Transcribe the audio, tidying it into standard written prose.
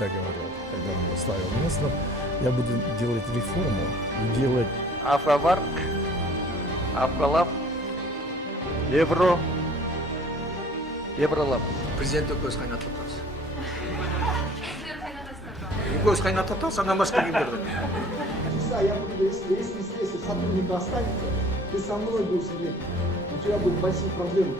всегда говорил, когда он ставил место, я буду делать реформу и делать... Авровар, Авролаб, Евролаб. Президенттік көз қайнатып отырсыз. Көз қайнатып отырсыз, намазға келдірді. Я буду, если сотрудник останется, ты со мной будешь сидеть, у тебя будут большие проблемы.